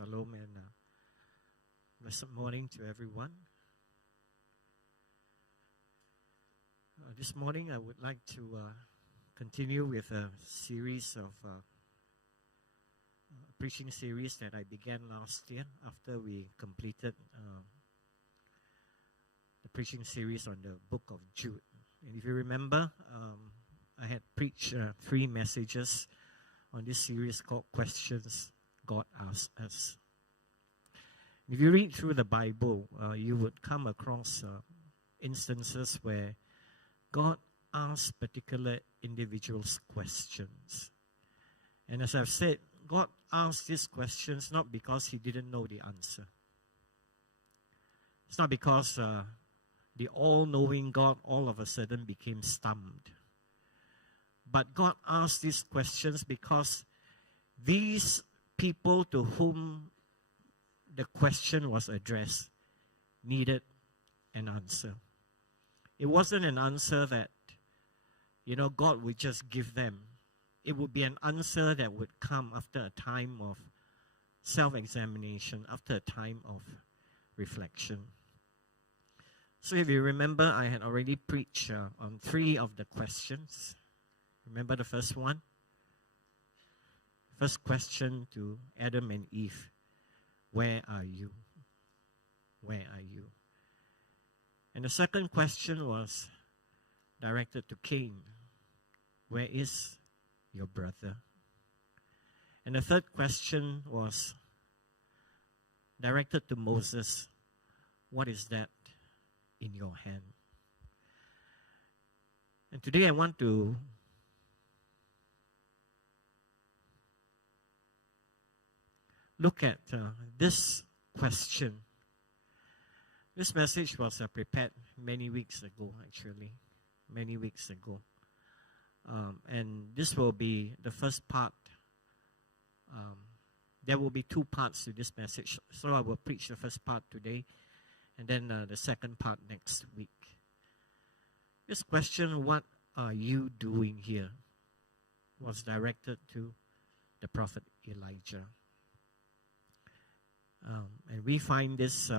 Shalom and blessed morning to everyone. This morning I would like to continue with a series of preaching series that I began last year after we completed the preaching series on the book of Jude. And if you remember, I had preached 3 messages on this series called Questions God Asks Us. If you read through the Bible, you would come across instances where God asks particular individuals questions. And as I've said, God asked these questions not because He didn't know the answer. It's not because the all-knowing God all of a sudden became stumped. But God asked these questions because these people to whom the question was addressed needed an answer. It wasn't an answer that, God would just give them. It would be an answer that would come after a time of self-examination, after a time of reflection. So if you remember, I had already preached on 3 of the questions. Remember the first one? First question to Adam and Eve. Where are you? Where are you? And the second question was directed to Cain. Where is your brother? And the third question was directed to Moses. What is that in your hand? And today I want to look at this question. This message was prepared many weeks ago, actually. Many weeks ago. And this will be the first part. There will be 2 parts to this message. So I will preach the first part today, and then the second part next week. This question, what are you doing here, was directed to the prophet Elijah. And we find this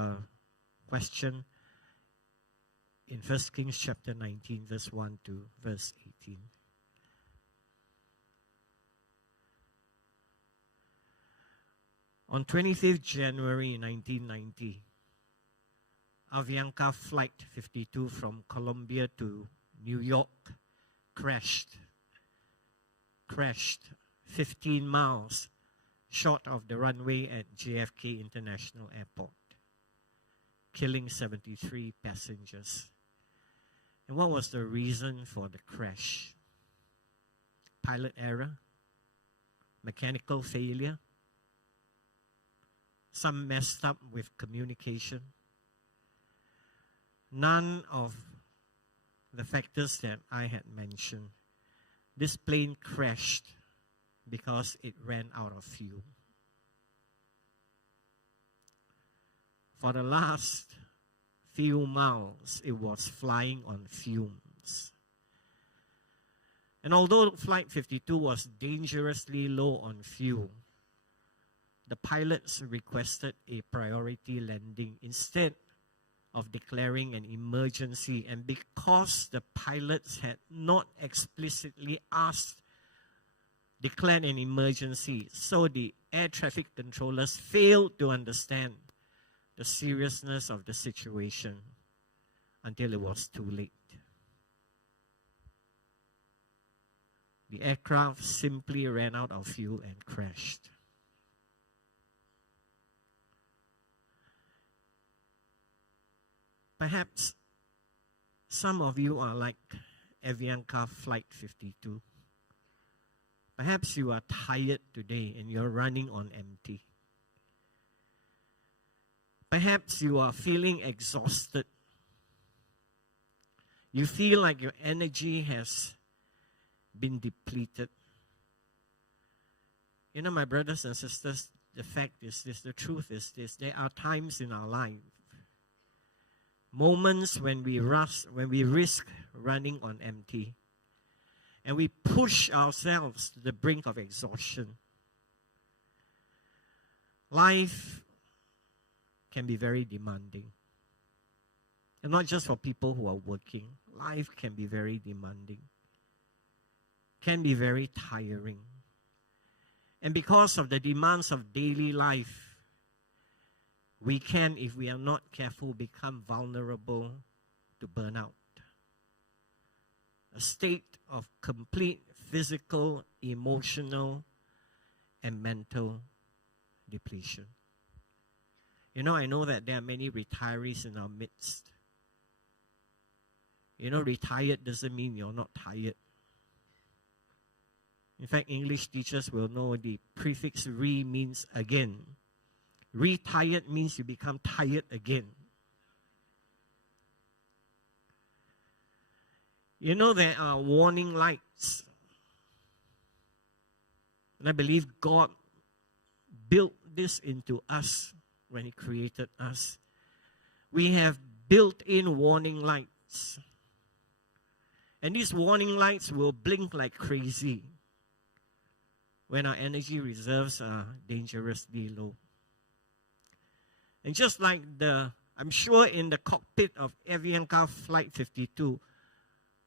question in 1 Kings chapter 19, verse 1 to verse 18. On 25th January 1990, Avianca Flight 52 from Colombia to New York crashed 15 miles short of the runway at JFK International Airport, killing 73 passengers. And what was the reason for the crash? Pilot error? Mechanical failure? Some messed up with communication? None of the factors that I had mentioned. This plane crashed because it ran out of fuel. For the last few miles, it was flying on fumes. And although Flight 52 was dangerously low on fuel, the pilots requested a priority landing instead of declaring an emergency. And because the pilots had not explicitly declared an emergency, so the air traffic controllers failed to understand the seriousness of the situation until it was too late. The aircraft simply ran out of fuel and crashed. Perhaps some of you are like Avianca Flight 52. Perhaps you are tired today and you're running on empty. Perhaps you are feeling exhausted. You feel like your energy has been depleted. My brothers and sisters, the fact is this, the truth is this, there are times in our life, moments when we risk running on empty, and we push ourselves to the brink of exhaustion. Life can be very demanding. And not just for people who are working. Life can be very demanding. Can be very tiring. And because of the demands of daily life, we can, if we are not careful, become vulnerable to burnout. A state of complete physical, emotional, and mental depletion. You know, I know that there are many retirees in our midst. You know, retired doesn't mean you're not tired. In fact, English teachers will know the prefix re means again. Retired means you become tired again. You know, there are warning lights. And I believe God built this into us when He created us. We have built-in warning lights. And these warning lights will blink like crazy when our energy reserves are dangerously low. And just like I'm sure in the cockpit of Avianca Flight 52,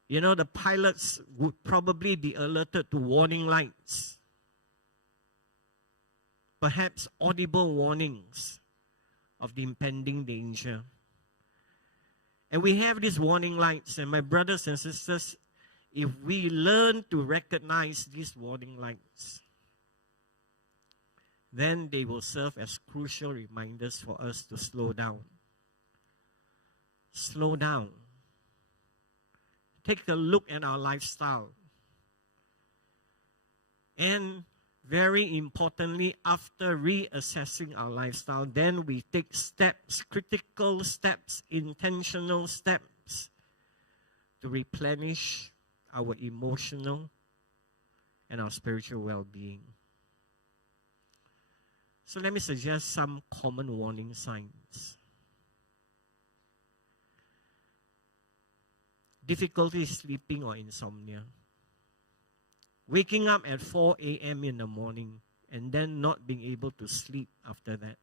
you know, the pilots would probably be alerted to warning lights. Perhaps audible warnings of the impending danger. And we have these warning lights, and my brothers and sisters, if we learn to recognize these warning lights, then they will serve as crucial reminders for us to slow down. Slow down. Take a look at our lifestyle. And very importantly, after reassessing our lifestyle, then we take steps, critical steps, intentional steps to replenish our emotional and our spiritual well-being. So let me suggest some common warning signs. Difficulty sleeping or insomnia. Waking up at 4 a.m. in the morning and then not being able to sleep after that.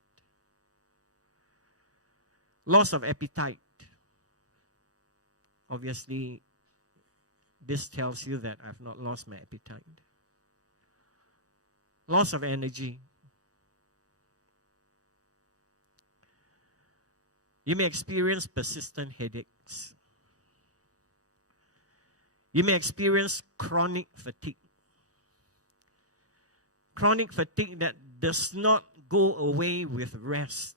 Loss of appetite. Obviously, this tells you that I've not lost my appetite. Loss of energy. You may experience persistent headaches. You may experience chronic fatigue. Chronic fatigue that does not go away with rest.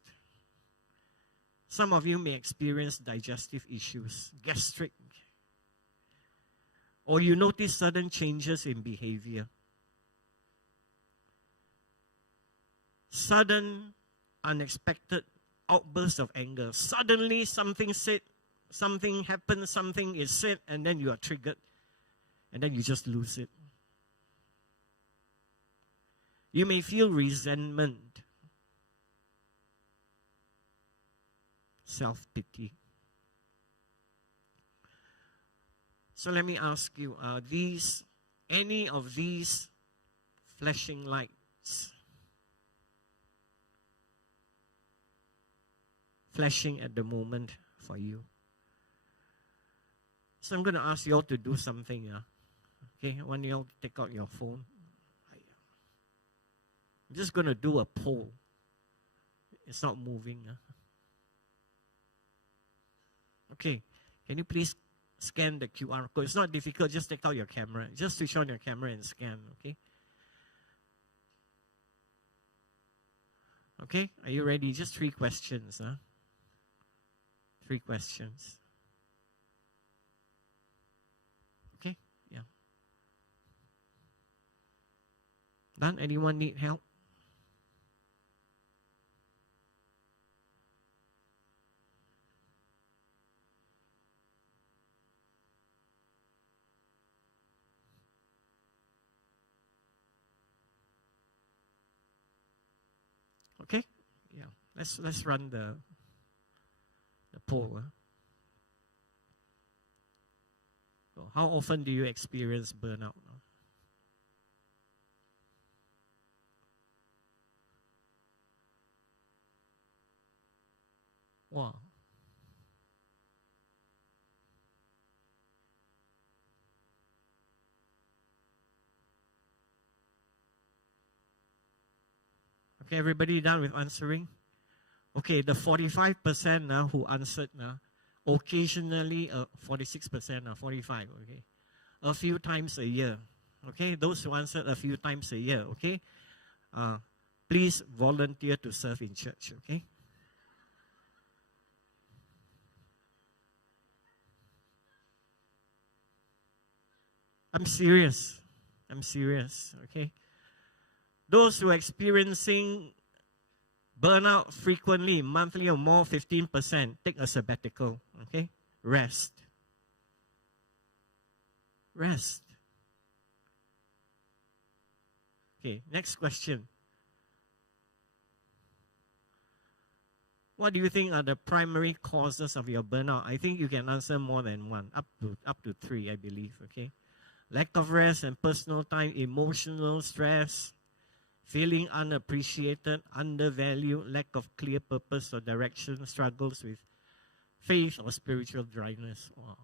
Some of you may experience digestive issues, gastric, or you notice sudden changes in behavior. Sudden, unexpected outbursts of anger. Suddenly something said, something happened, something is said, and then you are triggered, and then you just lose it. You may feel resentment, self-pity. So let me ask you, are any of these flashing lights flashing at the moment for you? So I'm going to ask you all to do something. Okay, I want you all to take out your phone. I'm just going to do a poll. It's not moving. Okay, can you please scan the QR code? It's not difficult. Just take out your camera. Just switch on your camera and scan, okay? Okay, are you ready? Just 3 questions. 3 questions. Okay, yeah. Done? Anyone need help? Okay, yeah. Let's run the poll. So how often do you experience burnout? Wow. Okay, everybody done with answering? Okay, the 45% now who answered now, occasionally 46%, 45, okay? A few times a year, okay? Those who answered a few times a year, okay? Please volunteer to serve in church, okay? I'm serious, okay? Those who are experiencing burnout frequently, monthly or more, 15%, take a sabbatical, okay? Rest. Rest. Okay, next question. What do you think are the primary causes of your burnout? I think you can answer more than one, up to three, I believe, okay? Lack of rest and personal time, emotional stress, feeling unappreciated, undervalued, lack of clear purpose or direction, struggles with faith or spiritual dryness. Wow.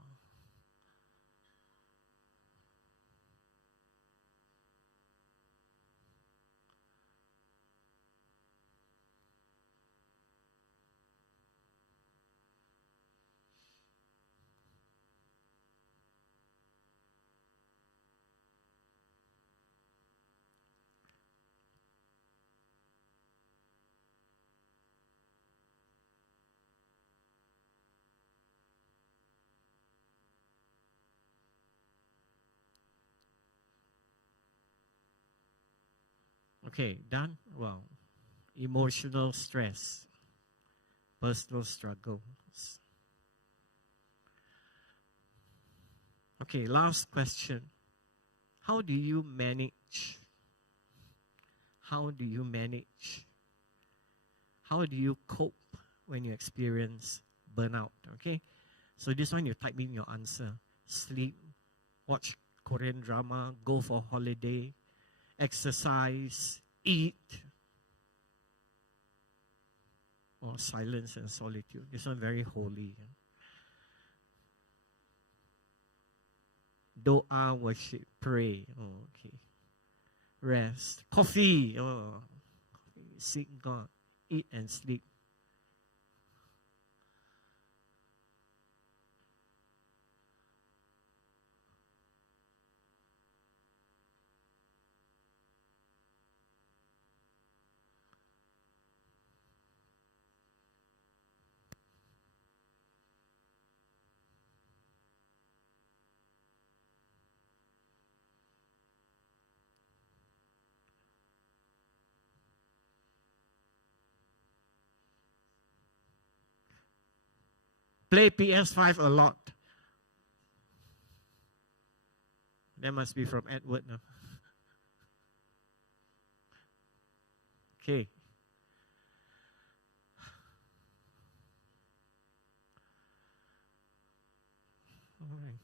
Okay, done? Wow. Emotional stress, personal struggles. Okay, last question. How do you manage? How do you manage? How do you cope when you experience burnout? Okay, so this one you type in your answer. Sleep, watch Korean drama, go for holiday, exercise, eat, or silence and solitude. This one very holy. Doa, worship, pray. Oh, okay. Rest. Coffee. Oh, seek God. Eat and sleep. Play PS5 a lot. That must be from Edward now. Okay. All right.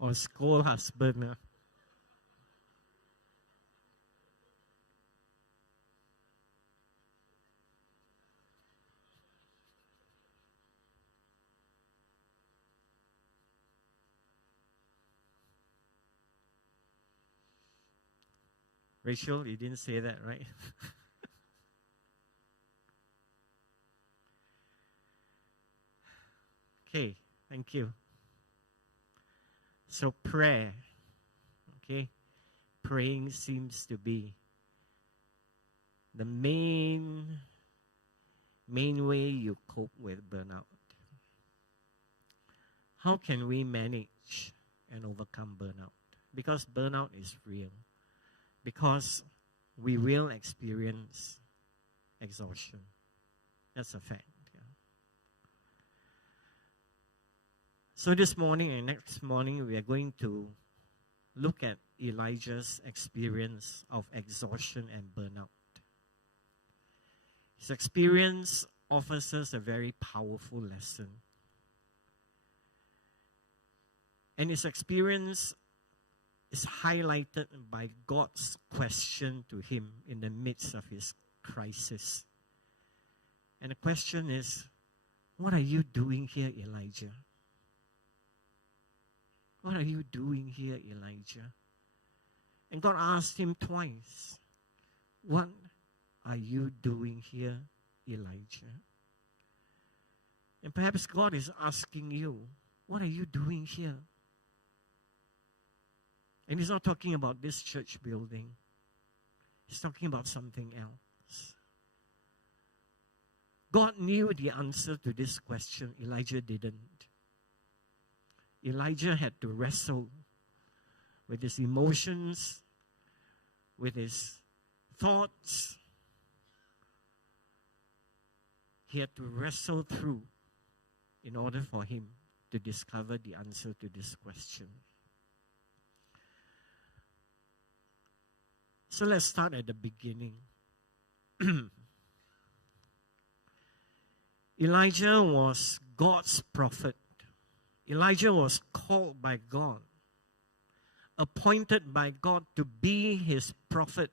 Or scold husband. Rachel, you didn't say that, right? Okay, thank you. So prayer, okay? Praying seems to be the main way you cope with burnout. How can we manage and overcome burnout? Because burnout is real. Because we will experience exhaustion. That's a fact. Yeah. So this morning and next morning, we are going to look at Elijah's experience of exhaustion and burnout. His experience offers us a very powerful lesson. And his experience is highlighted by God's question to him in the midst of his crisis. And the question is, what are you doing here, Elijah? What are you doing here, Elijah? And God asked him twice, what are you doing here, Elijah? And perhaps God is asking you, what are you doing here? And he's not talking about this church building. He's talking about something else. God knew the answer to this question. Elijah didn't. Elijah had to wrestle with his emotions, with his thoughts. He had to wrestle through in order for him to discover the answer to this question. So let's start at the beginning. Elijah was God's prophet. Elijah was called by God, appointed by God to be his prophet,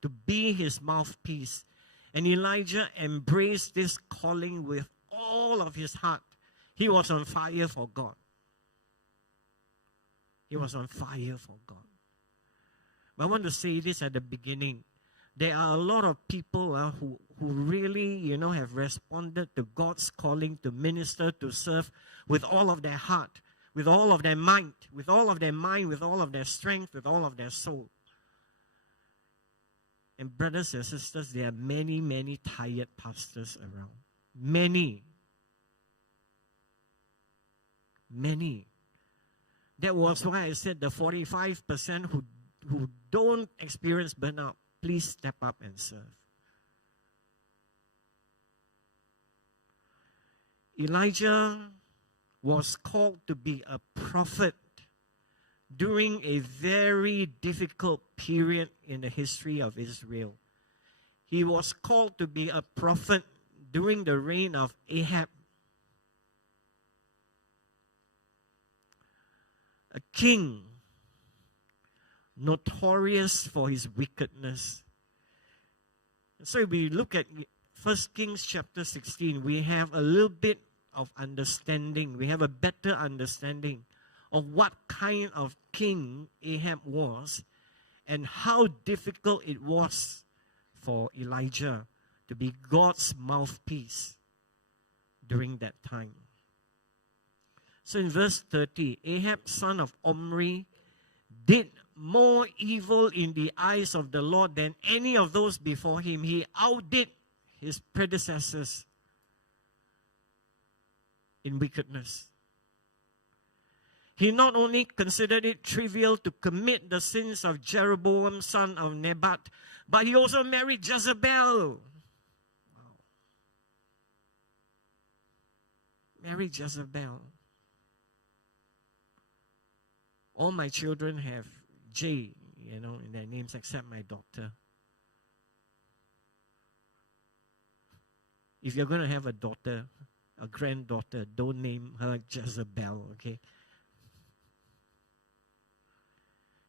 to be his mouthpiece. And Elijah embraced this calling with all of his heart. He was on fire for God. He was on fire for God. But I want to say this at the beginning. There are a lot of people who really, have responded to God's calling to minister, to serve with all of their heart, with all of their might, with all of their mind, with all of their strength, with all of their soul. And brothers and sisters, there are many, many tired pastors around. Many. Many. That was why I said the 45% who don't experience burnout, please step up and serve. Elijah was called to be a prophet during a very difficult period in the history of Israel. He was called to be a prophet during the reign of Ahab, a king notorious for his wickedness. So if we look at 1 Kings chapter 16, we have a little bit of understanding. We have a better understanding of what kind of king Ahab was and how difficult it was for Elijah to be God's mouthpiece during that time. So in verse 30, Ahab, son of Omri, did more evil in the eyes of the Lord than any of those before him. He outdid his predecessors in wickedness. He not only considered it trivial to commit the sins of Jeroboam, son of Nebat, but he also married Jezebel. Wow. Married Jezebel. All my children have J, in their names except my daughter. If you're going to have a daughter, a granddaughter, don't name her Jezebel, okay?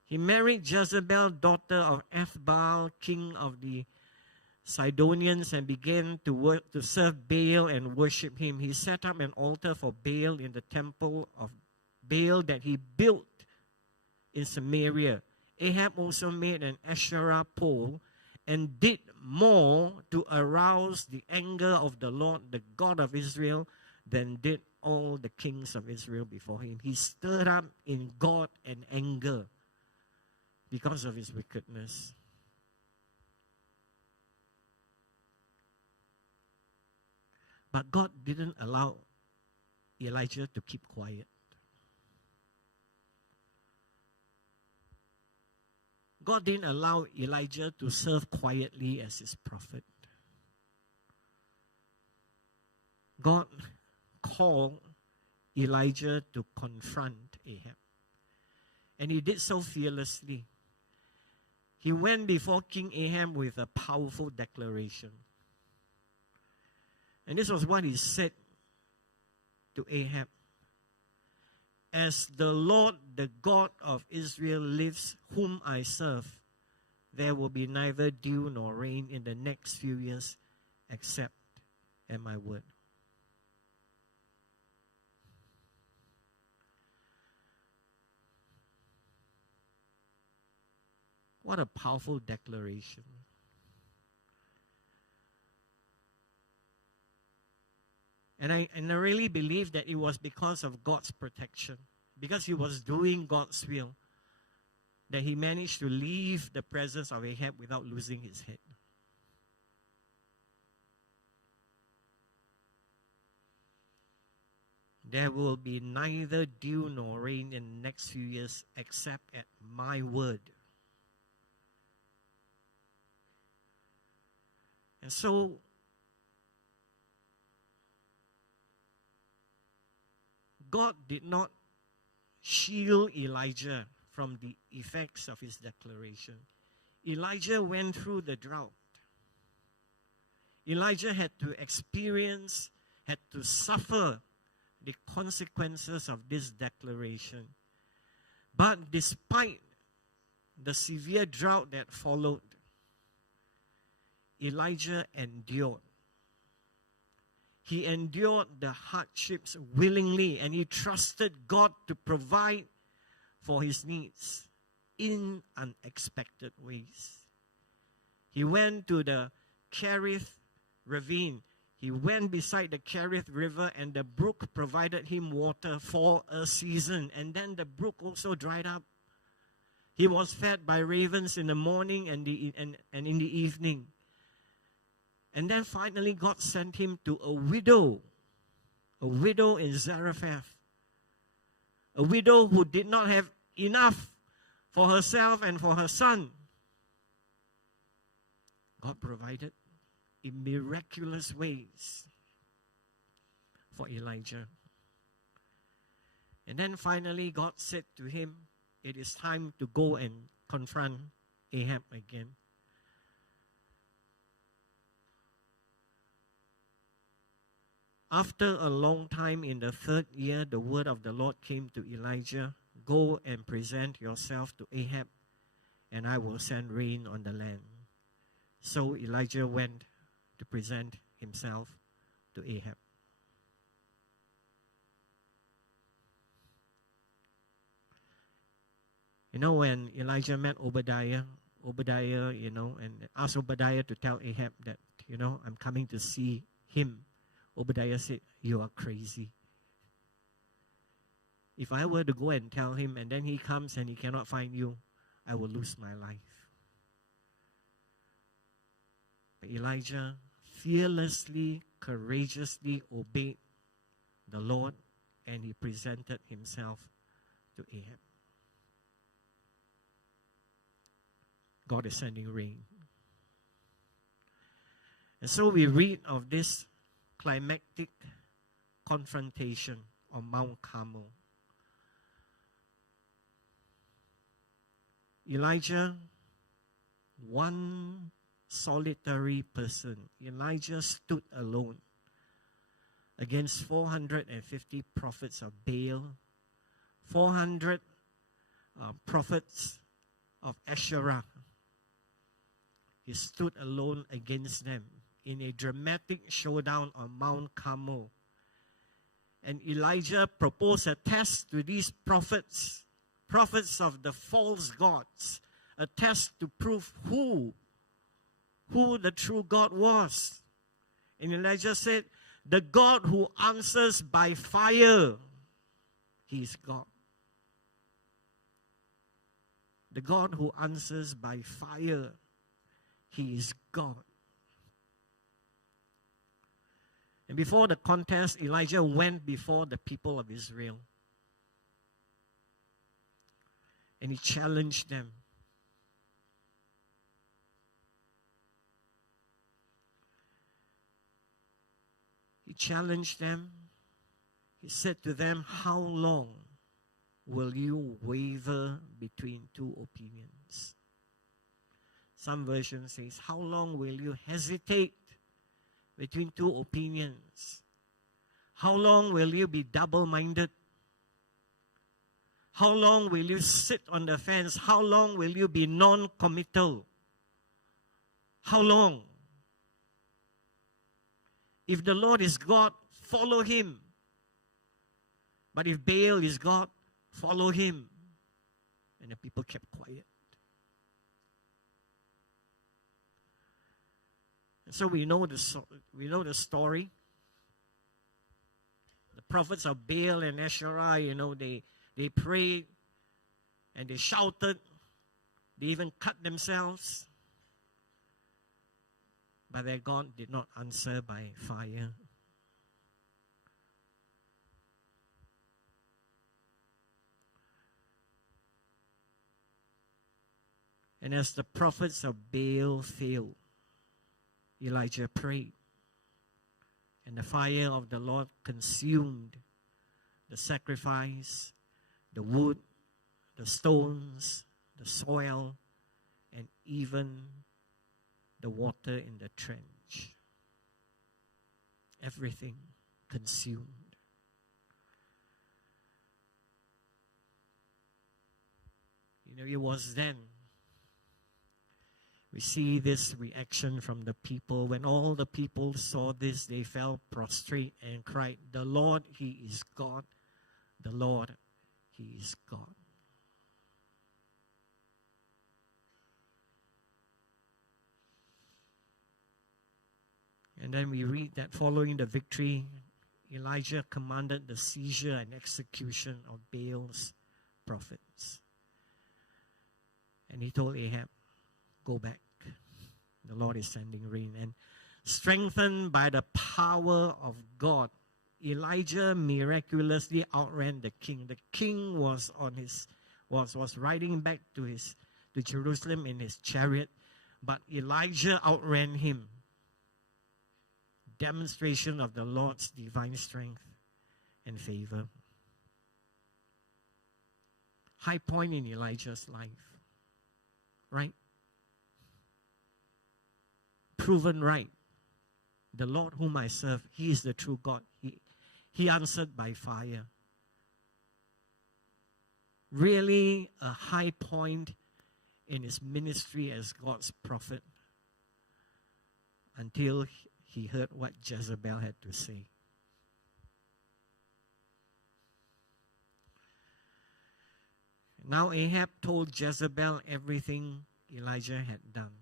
He married Jezebel, daughter of Ethbaal, king of the Sidonians, and began to serve Baal and worship him. He set up an altar for Baal in the temple of Baal that he built in Samaria. Ahab also made an Asherah pole and did more to arouse the anger of the Lord, the God of Israel, than did all the kings of Israel before him. He stirred up in God an anger because of his wickedness. But God didn't allow Elijah to keep quiet. God didn't allow Elijah to serve quietly as his prophet. God called Elijah to confront Ahab. And he did so fearlessly. He went before King Ahab with a powerful declaration. And this was what he said to Ahab. As the Lord, the God of Israel lives, whom I serve, there will be neither dew nor rain in the next few years, except at my word. What a powerful declaration. And I really believe that it was because of God's protection, because he was doing God's will, that he managed to leave the presence of Ahab without losing his head. There will be neither dew nor rain in the next few years except at my word. And so, God did not shield Elijah from the effects of his declaration. Elijah went through the drought. Elijah had to experience, had to suffer the consequences of this declaration. But despite the severe drought that followed, Elijah endured. He endured the hardships willingly, and he trusted God to provide for his needs in unexpected ways. He went to the Cherith ravine. He went beside the Cherith river, and the brook provided him water for a season. And then the brook also dried up. He was fed by ravens in the morning and in the evening. And then finally God sent him to a widow in Zarephath. A widow who did not have enough for herself and for her son. God provided in miraculous ways for Elijah. And then finally God said to him, it is time to go and confront Ahab again. After a long time, in the 3rd year, the word of the Lord came to Elijah, go and present yourself to Ahab, and I will send rain on the land. So Elijah went to present himself to Ahab. You know, when Elijah met Obadiah, and asked Obadiah to tell Ahab that, I'm coming to see him. Obadiah said, you are crazy. If I were to go and tell him, and then he comes and he cannot find you, I will lose my life. But Elijah fearlessly, courageously obeyed the Lord, and he presented himself to Ahab. God is sending rain. And so we read of this climactic confrontation on Mount Carmel. Elijah, one solitary person. Elijah stood alone against 450 prophets of Baal, 400 prophets of Asherah. He stood alone against them in a dramatic showdown on Mount Carmel. And Elijah proposed a test to these prophets of the false gods, a test to prove who the true God was. And Elijah said, the God who answers by fire, he is God. The God who answers by fire, he is God. And before the contest, Elijah went before the people of Israel. And he challenged them. He challenged them. He said to them, how long will you waver between two opinions? Some version says, how long will you hesitate between two opinions? How long will you be double-minded? How long will you sit on the fence? How long will you be non-committal? How long? If the Lord is God, follow him. But if Baal is God, follow him. And the people kept quiet. And so we know the story. The prophets of Baal and Asherah, they prayed and they shouted. They even cut themselves. But their God did not answer by fire. And as the prophets of Baal failed, Elijah prayed. And the fire of the Lord consumed the sacrifice, the wood, the stones, the soil, and even the water in the trench. Everything consumed. It was then we see this reaction from the people. When all the people saw this, they fell prostrate and cried, "The Lord, He is God. The Lord, He is God." And then we read that following the victory, Elijah commanded the seizure and execution of Baal's prophets. And he told Ahab, "Go back. The Lord is sending rain." And strengthened by the power of God, Elijah miraculously outran the king. The king was riding back to Jerusalem in his chariot, but Elijah outran him. Demonstration of the Lord's divine strength and favor. High point in Elijah's life. Right? Proven right. The Lord whom I serve, He is the true God. He answered by fire. Really a high point in his ministry as God's prophet until he heard what Jezebel had to say. Now Ahab told Jezebel everything Elijah had done.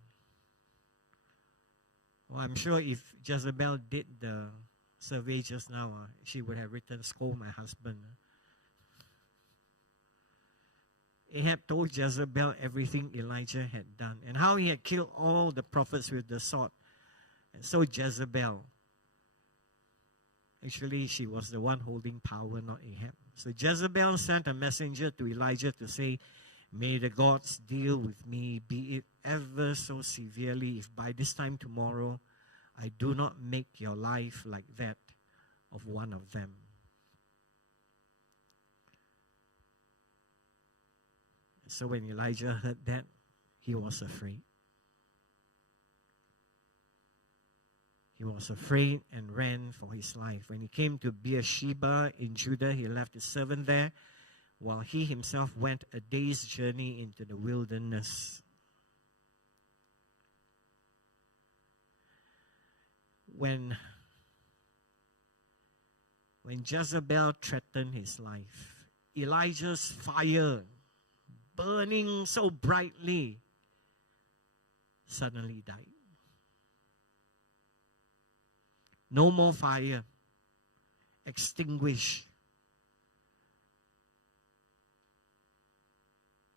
Well, I'm sure if Jezebel did the survey just now, she would have written, "Scold my husband." Ahab told Jezebel everything Elijah had done and how he had killed all the prophets with the sword. And so Jezebel, actually she was the one holding power, not Ahab. So Jezebel sent a messenger to Elijah to say, "May the gods deal with me, be it ever so severely, if by this time tomorrow I do not make your life like that of one of them." So when Elijah heard that, he was afraid. He was afraid and ran for his life. When he came to Beersheba in Judah, he left his servant there, while he himself went a day's journey into the wilderness. When Jezebel threatened his life, Elijah's fire, burning so brightly, suddenly died. No more fire, extinguished.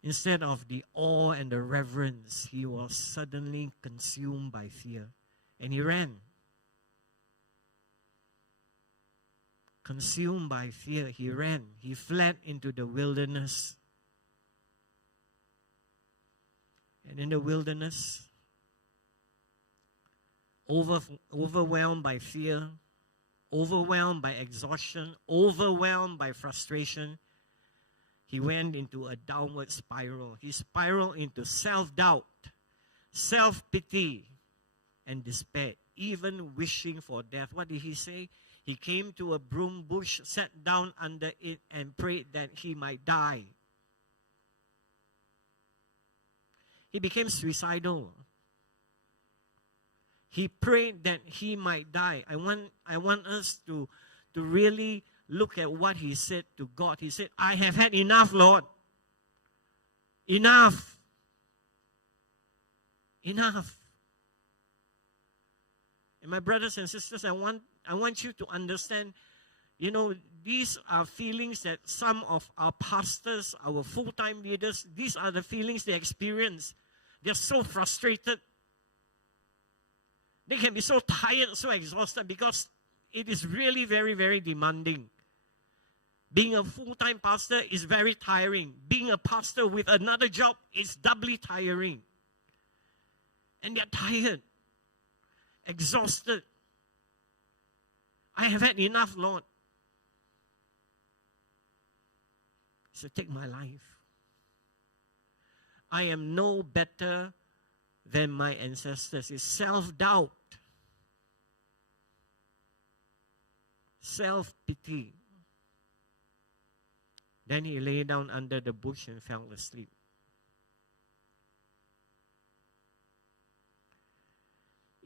Instead of the awe and the reverence, he was suddenly consumed by fear. And he ran. Consumed by fear, he ran. He fled into the wilderness. And in the wilderness, overwhelmed by fear, overwhelmed by exhaustion, overwhelmed by frustration, he went into a downward spiral. He spiraled into self-doubt, self-pity, and despair, even wishing for death. What did he say? He came to a broom bush, sat down under it, and prayed that he might die. He became suicidal. He prayed that he might die. I want us to really look at what he said to God. He said, I have had enough, Lord. Enough. Enough. And my brothers and sisters, I want you to understand, you know, these are feelings that some of our pastors, our full-time leaders, these are the feelings they experience. They're so frustrated. They can be so tired, so exhausted because it is really very, very demanding. Being a full-time pastor is very tiring. Being a pastor with another job is doubly tiring. And they're tired, exhausted. I have had enough, Lord. So take my life. I am no better than my ancestors. It's self-doubt, self-pity. Then he lay down under the bush and fell asleep.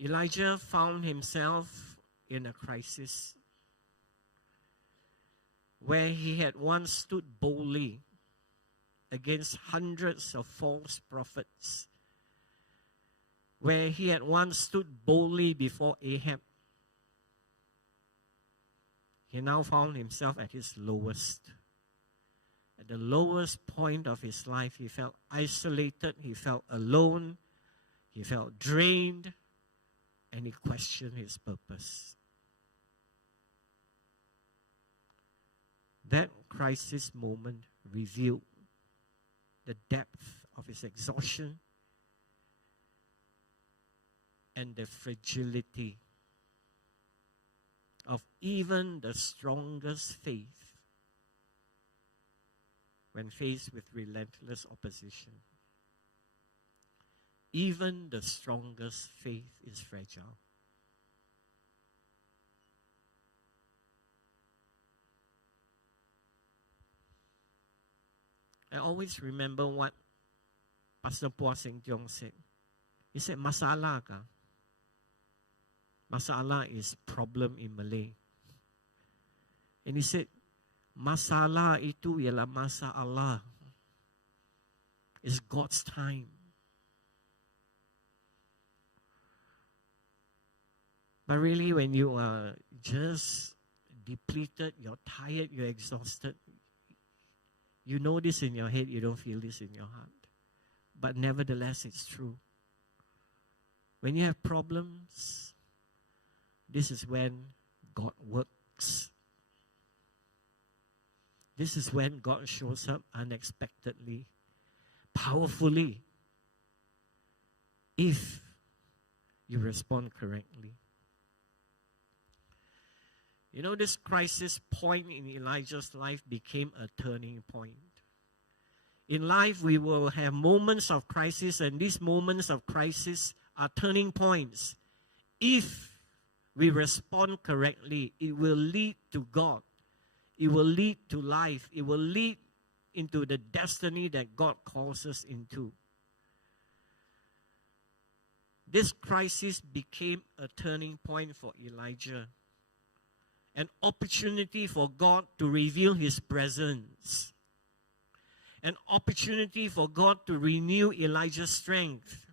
Elijah found himself in a crisis where he had once stood boldly against hundreds of false prophets, where he had once stood boldly before Ahab. He now found himself at his lowest. At the lowest point of his life, he felt isolated, he felt alone, he felt drained, and he questioned his purpose. That crisis moment revealed the depth of his exhaustion and the fragility of even the strongest faith when faced with relentless opposition. Even the strongest faith is fragile. I always remember what Pastor Pua Seng Tiong said. He said, Masala ka. Masala is problem in Malay. And he said, Masala itu ialah masa Allah. It's God's time. But really, when you are just depleted, you're tired, you're exhausted, you know this in your head, you don't feel this in your heart. But nevertheless, it's true. When you have problems, this is when God works. This is when God shows up unexpectedly, powerfully, if you respond correctly. You know, this crisis point in Elijah's life became a turning point. In life, we will have moments of crisis, and these moments of crisis are turning points. If we respond correctly, it will lead to God. It will lead to life. It will lead into the destiny that God calls us into. This crisis became a turning point for Elijah. An opportunity for God to reveal His presence. An opportunity for God to renew Elijah's strength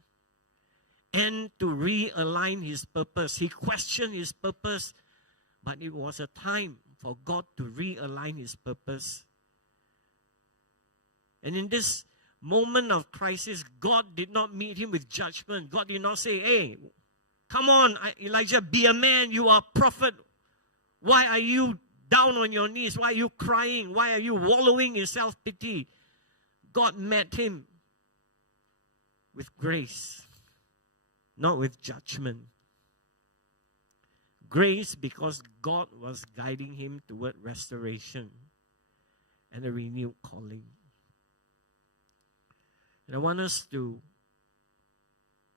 and to realign his purpose. He questioned his purpose, but it was a time for God to realign his purpose. And in this moment of crisis, God did not meet him with judgment. God did not say, hey, come on, Elijah, be a man. You are a prophet. Why are you down on your knees? Why are you crying? Why are you wallowing in self-pity? God met him with grace, not with judgment. Grace because God was guiding him toward restoration and a renewed calling. And I want us to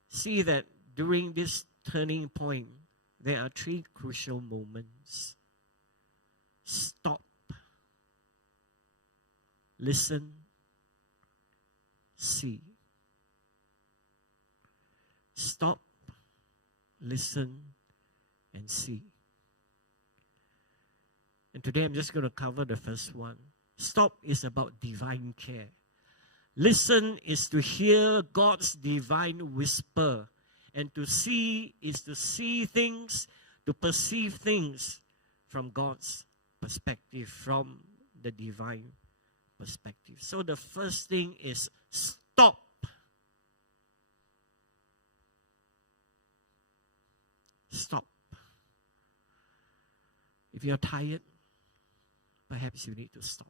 see that during this turning point, there are three crucial moments. Stop. Listen. See. Stop, listen, and see. And today I'm just going to cover the first one. Stop is about divine care. Listen is to hear God's divine whisper. And to see is to see things, to perceive things from God's perspective, from the divine perspective. So the first thing is stop. Stop. If you're tired, perhaps you need to stop.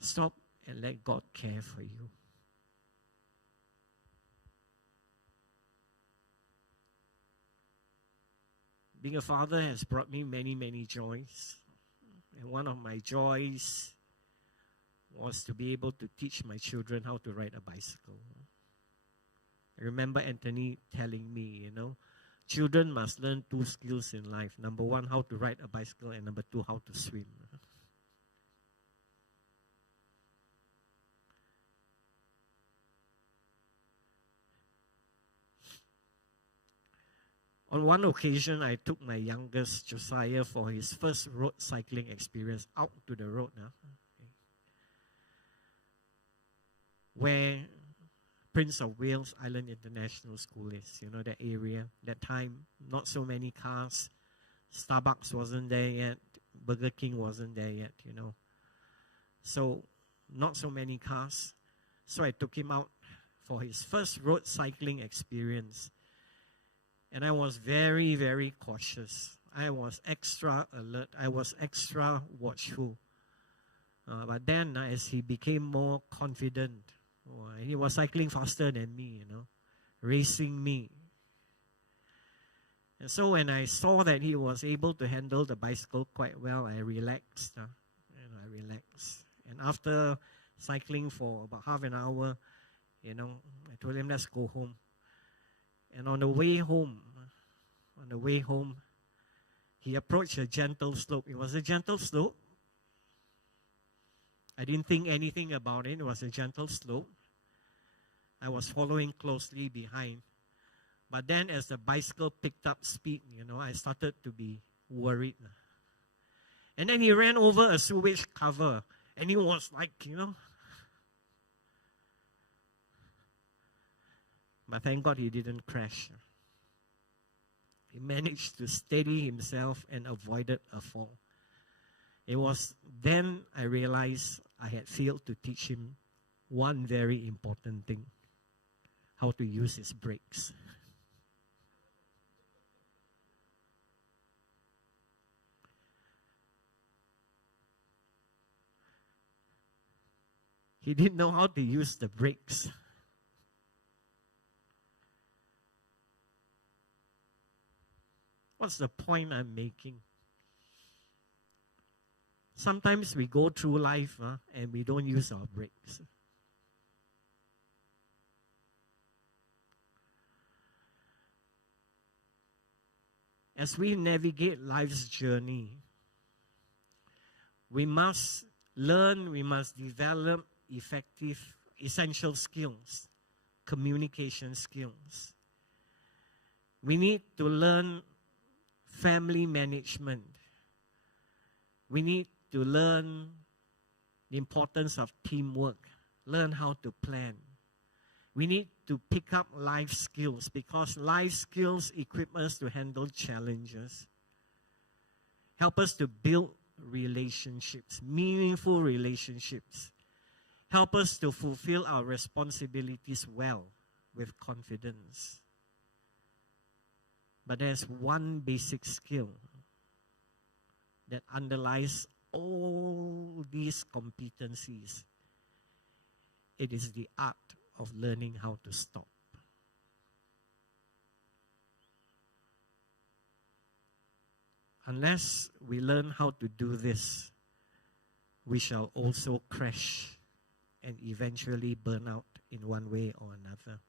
Stop and let God care for you. Being a father has brought me many, many joys. And one of my joys was to be able to teach my children how to ride a bicycle. I remember Anthony telling me, children must learn 2 skills in life. Number 1, how to ride a bicycle, and number 2, how to swim. On one occasion, I took my youngest, Josiah, for his first road cycling experience out to the road. Where Prince of Wales Island International School is, that area. That time, not so many cars. Starbucks wasn't there yet. Burger King wasn't there yet, So, not so many cars. So I took him out for his first road cycling experience. And I was very, very cautious. I was extra alert. I was extra watchful. But then, as he became more confident, he was cycling faster than me, racing me. And so when I saw that he was able to handle the bicycle quite well, I relaxed. And after cycling for about half an hour, I told him, let's go home. And on the way home, he approached a gentle slope. It was a gentle slope. I didn't think anything about it. It was a gentle slope. I was following closely behind. But then as the bicycle picked up speed, I started to be worried. And then he ran over a sewage cover. And he was like, But thank God he didn't crash. He managed to steady himself and avoided a fall. It was then I realized I had failed to teach him one very important thing: how to use his brakes. He didn't know how to use the brakes. What's the point I'm making? Sometimes we go through life and we don't use our brakes. As we navigate life's journey, we must learn, we must develop effective, essential skills, communication skills. We need to learn family management. We need to learn the importance of teamwork, learn how to plan. We need to pick up life skills because life skills equip us to handle challenges, help us to build relationships, meaningful relationships, help us to fulfill our responsibilities well with confidence. But there's one basic skill that underlies all these competencies. It is the art of learning how to stop. Unless we learn how to do this, we shall also crash and eventually burn out in one way or another.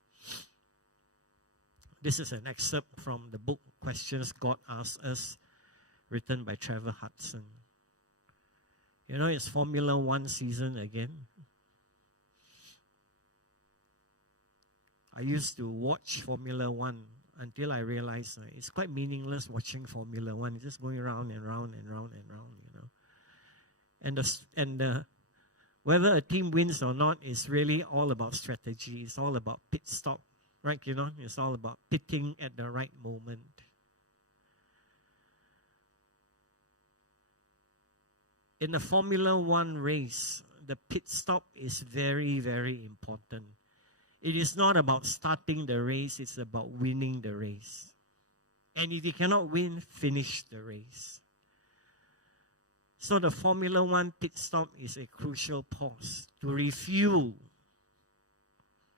This is an excerpt from the book Questions God Asks Us, written by Trevor Hudson. It's Formula One season again. I used to watch Formula One until I realized it's quite meaningless watching Formula One. It's just going round and round and round and round, you know. And whether a team wins or not is really all about strategy. It's all about pit stop, right? You know, it's all about pitting at the right moment. In a Formula One race, the pit stop is very, very important. It is not about starting the race, it's about winning the race. And if you cannot win, finish the race. So the Formula One pit stop is a crucial pause to refuel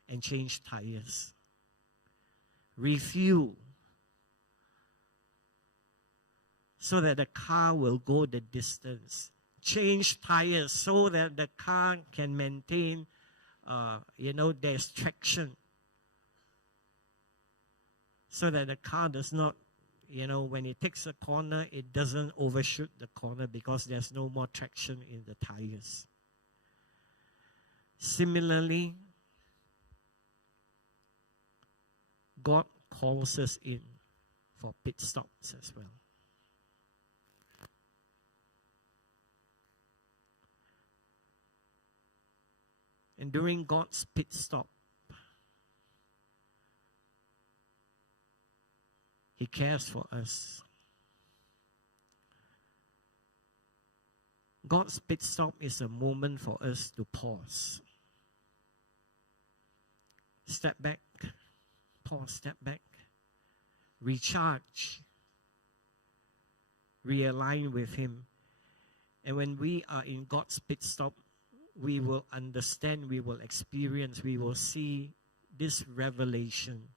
and change tires. Refuel so that the car will go the distance. Change tires so that the car can maintain, there's traction. So that the car does not, when it takes a corner, it doesn't overshoot the corner because there's no more traction in the tires. Similarly, God calls us in for pit stops as well. And during God's pit stop, He cares for us. God's pit stop is a moment for us to pause. Step back, pause, step back, recharge, realign with Him. And when we are in God's pit stop, we will understand, we will experience, we will see this revelation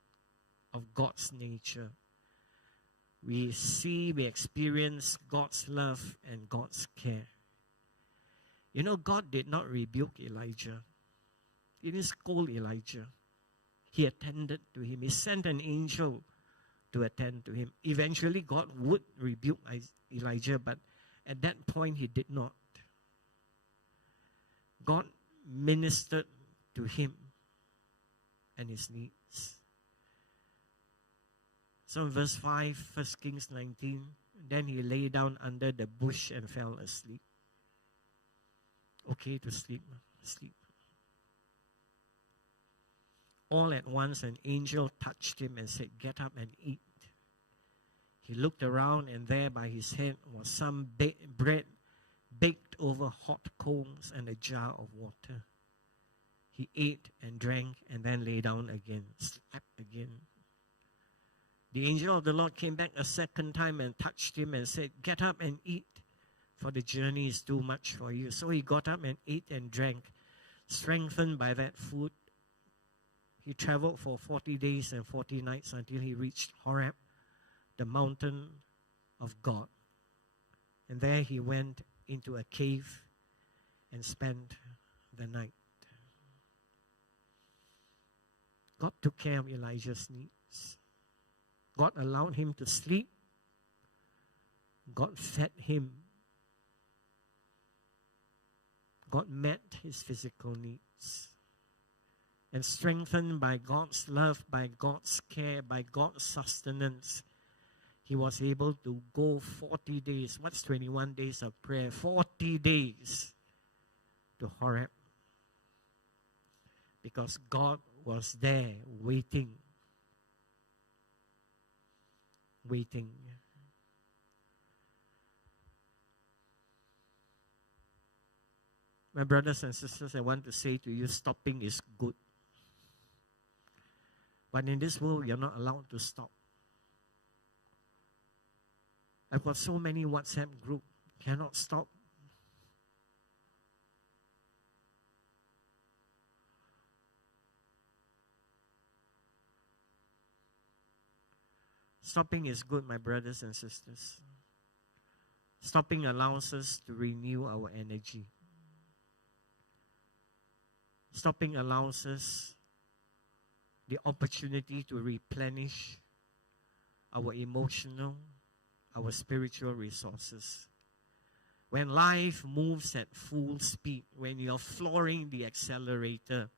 of God's nature. We see, we experience God's love and God's care. You know, God did not rebuke Elijah. He didn't scold Elijah. He attended to him. He sent an angel to attend to him. Eventually, God would rebuke Elijah, but at that point, He did not. God ministered to him and his needs. So in verse 5, 1 Kings 19, then he lay down under the bush and fell asleep. Okay to sleep. Sleep. All at once an angel touched him and said, "Get up and eat." He looked around, and there by his head was some bread baked over hot coals and a jar of water. He ate and drank and then lay down again, slept again. The angel of the Lord came back a second time and touched him and said, "Get up and eat, for the journey is too much for you." So he got up and ate and drank. Strengthened by that food, he traveled for 40 days and 40 nights until he reached Horeb, the mountain of God. And there he went into a cave and spent the night. God took care of Elijah's needs. God allowed him to sleep. God fed him. God met his physical needs. And strengthened by God's love, by God's care, by God's sustenance, he was able to go 40 days. What's 21 days of prayer? 40 days to Horeb. Because God was there waiting. Waiting. My brothers and sisters, I want to say to you, stopping is good. But in this world, you're not allowed to stop. I've got so many WhatsApp groups, cannot stop. Stopping is good, my brothers and sisters. Stopping allows us to renew our energy. Stopping allows us the opportunity to replenish our emotional, our spiritual resources. When life moves at full speed, when you're flooring the accelerator,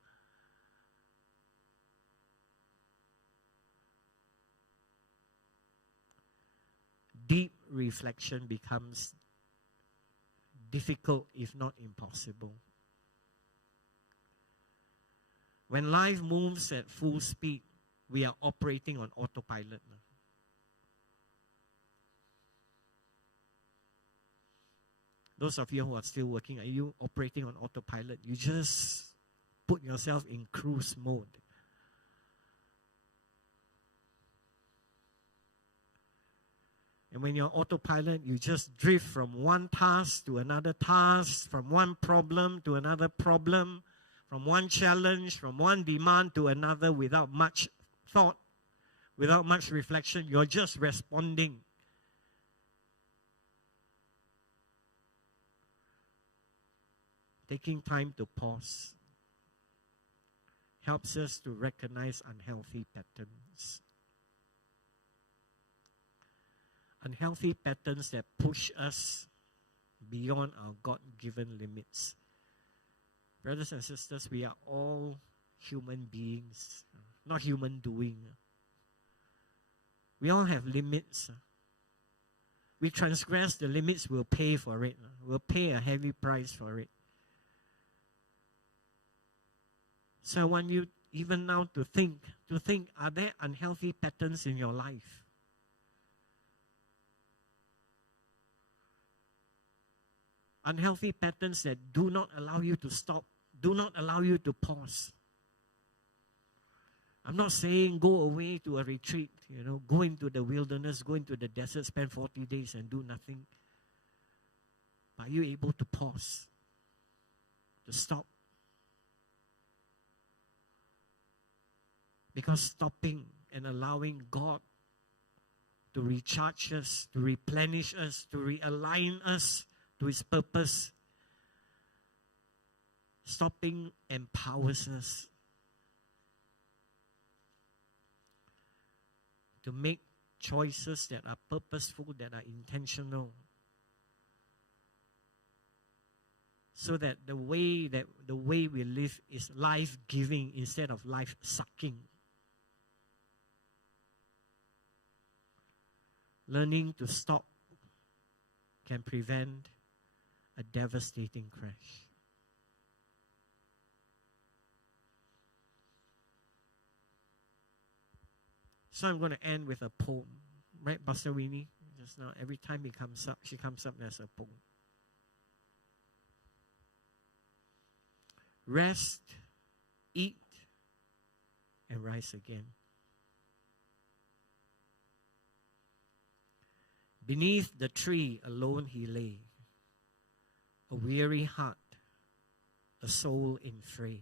reflection becomes difficult, if not impossible. When life moves at full speed, we are operating on autopilot. Those of you who are still working, are you operating on autopilot? You just put yourself in cruise mode. And when you're autopilot, you just drift from one task to another task, from one problem to another problem, from one challenge, from one demand to another without much thought, without much reflection. You're just responding. Taking time to pause helps us to recognize unhealthy patterns. Unhealthy patterns that push us beyond our God-given limits. Brothers and sisters, we are all human beings, not human doing. We all have limits. We transgress the limits, we'll pay for it. We'll pay a heavy price for it. So I want you even now to think, are there unhealthy patterns in your life? Unhealthy patterns that do not allow you to stop, do not allow you to pause. I'm not saying go away to a retreat, go into the wilderness, go into the desert, spend 40 days and do nothing. But are you able to pause, to stop? Because stopping and allowing God to recharge us, to replenish us, to realign us to His purpose, stopping empowers us to make choices that are purposeful, that are intentional, so that the way we live is life-giving instead of life-sucking. Learning to stop can prevent a devastating crash. So I'm going to end with a poem. Right, Pastor Winnie? Just now, every time she comes up, there's a poem. Rest, eat, and rise again. Beneath the tree alone he lay, a weary heart, a soul in fray.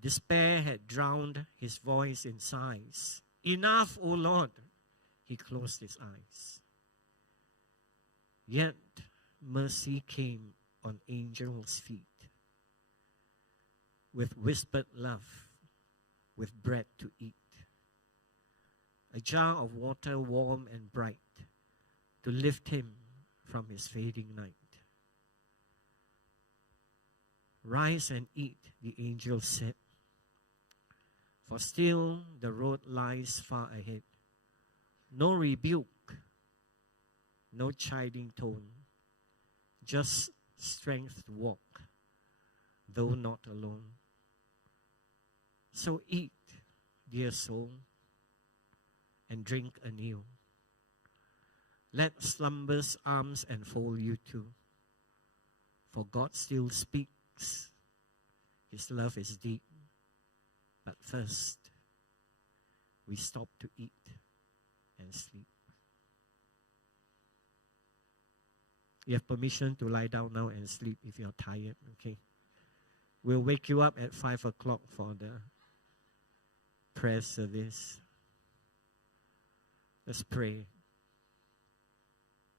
Despair had drowned his voice in sighs. Enough, O Lord! He closed his eyes. Yet mercy came on angels' feet, with whispered love, with bread to eat. A jar of water warm and bright, to lift him from his fading night. Rise and eat, the angel said, for still the road lies far ahead. No rebuke, no chiding tone, just strength to walk, though not alone. So eat, dear soul, and drink anew. Let slumber's arms enfold you too, for God still speaks. His love is deep. But first, we stop to eat and sleep. You have permission to lie down now and sleep if you're tired, okay? We'll wake you up at 5 o'clock for the prayer service. Let's pray.